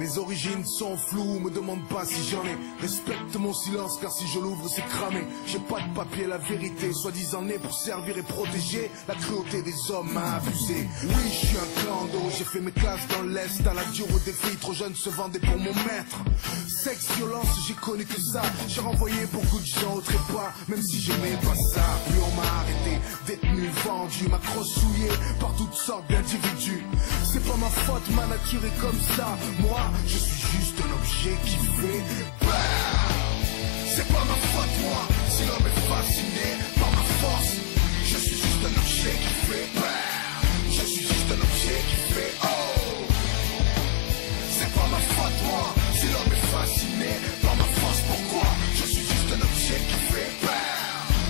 Mes origines sont floues, me demande pas si j'en ai. Respecte mon silence car si je l'ouvre c'est cramé. J'ai pas de papier, la vérité, soi-disant né pour servir et protéger. La cruauté des hommes m'a abusé. Oui, je suis un clando, j'ai fait mes classes dans l'Est. À la dure au défi, trop jeune se vendait pour mon maître. Sexe, violence, j'ai connu que ça. J'ai renvoyé beaucoup de gens au trépas, même si j'aimais pas ça. Puis on m'a arrêté, détenu, vendu, m'a crossouillé par toutes sortes d'individus. C'est pas ma faute, ma nature est comme ça. Moi, je suis juste un objet qui fait peur. C'est pas ma faute, moi, si l'homme est fasciné par ma force. Je suis juste un objet qui fait peur. Je suis juste un objet qui fait oh. C'est pas ma faute, moi, si l'homme est fasciné par ma force. Pourquoi? Je suis juste un objet qui fait peur.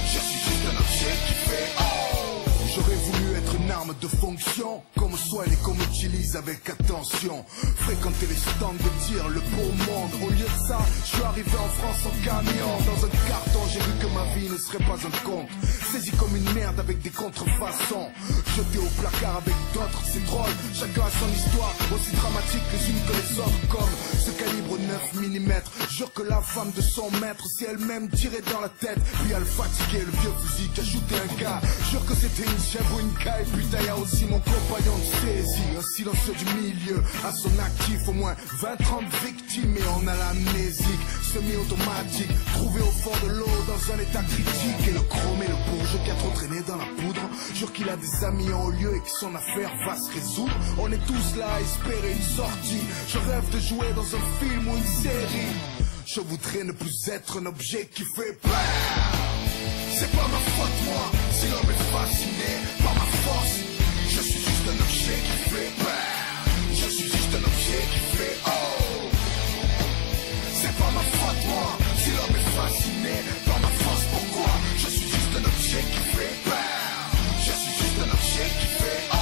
Je suis juste un objet qui fait oh. J'aurais voulu être une arme de fonction, qu'on me soigne et qu'on m'utilise avec attention. Fréquenter les stands de tir, le beau monde. Au lieu de ça, je suis arrivé en France en camion. Dans un carton, j'ai vu que ma vie ne serait pas un conte. Saisi comme une merde avec des contrefaçons. Jeté au placard avec d'autres, c'est drôle. Chacun a son histoire, aussi dramatique les unes que les autres. Comme ce calibre 9 mm. Jure que la femme de son maître, si elle-même tirait dans la tête. Puis elle fatiguait le vieux fusil qui ajoutait un gars. Jure que c'était une chèvre ou une caille. Putain, y'a aussi mon compagnon de saisie. Un silencieux du milieu, à son actif au moins 20-30 victimes. Et on a l'amnésique, semi-automatique. Trouvé au fond de l'eau dans un état critique. Et le chrome et le bourgeois qui a trop traîné dans la poudre. Jure qu'il a des amis en haut lieu et que son affaire va se résoudre. On est tous là à espérer une sortie. Je rêve de jouer dans un film ou une série. Je voudrais ne plus être un objet qui fait peur. C'est pas ma faute, moi, si l'homme est fasciné par ma force. Je suis juste un objet qui fait peur. Je suis juste un objet qui fait oh. C'est pas ma faute, moi, si l'homme est fasciné par ma force. Pourquoi? Je suis juste un objet qui fait peur. Je suis juste un objet qui fait oh.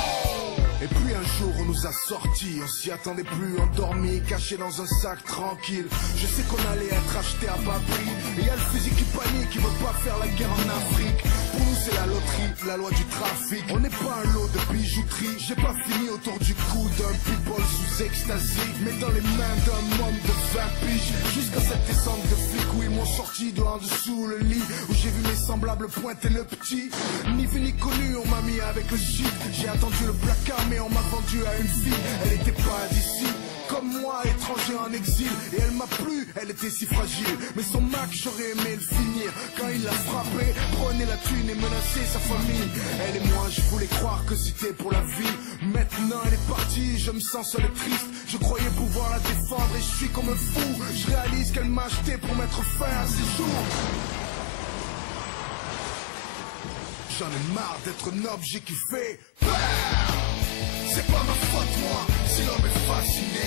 Et puis un jour on nous a sortis, on s'y attendait plus, endormis, cachés dans un sac tranquille. Je sais qu'on allait être acheté à bas prix. Et y a le fusil qui panique, qui veut pas faire la guerre en Afrique. Pour nous c'est la loterie, la loi du trafic. On n'est pas un lot de bijouterie. J'ai pas fini autour du cou d'un people sous ecstasy, mais dans les mains d'un homme de 20 piges. Jusqu'à cette descente de flics où ils m'ont sorti de en dessous le lit, où j'ai vu mes semblables pointer le petit. Ni vu ni connu, on m'a mis avec le shit. J'ai attendu le placard mais on m'a vendu à une fille. Elle était pas d'ici, comme moi, étranger en exil. Et elle m'a plu, elle était si fragile. Mais son Mac, j'aurais aimé le finir. Quand il l'a frappé, prenait la thune et menaçait sa famille. Elle et moi, je voulais croire que c'était pour la vie. Maintenant elle est partie, je me sens seul et triste. Je croyais pouvoir la défendre et je suis comme un fou. Je réalise qu'elle m'a acheté pour mettre fin à ses jours. J'en ai marre d'être un objet qui fait peur. C'est pas ma faute, moi, si l'homme est fasciné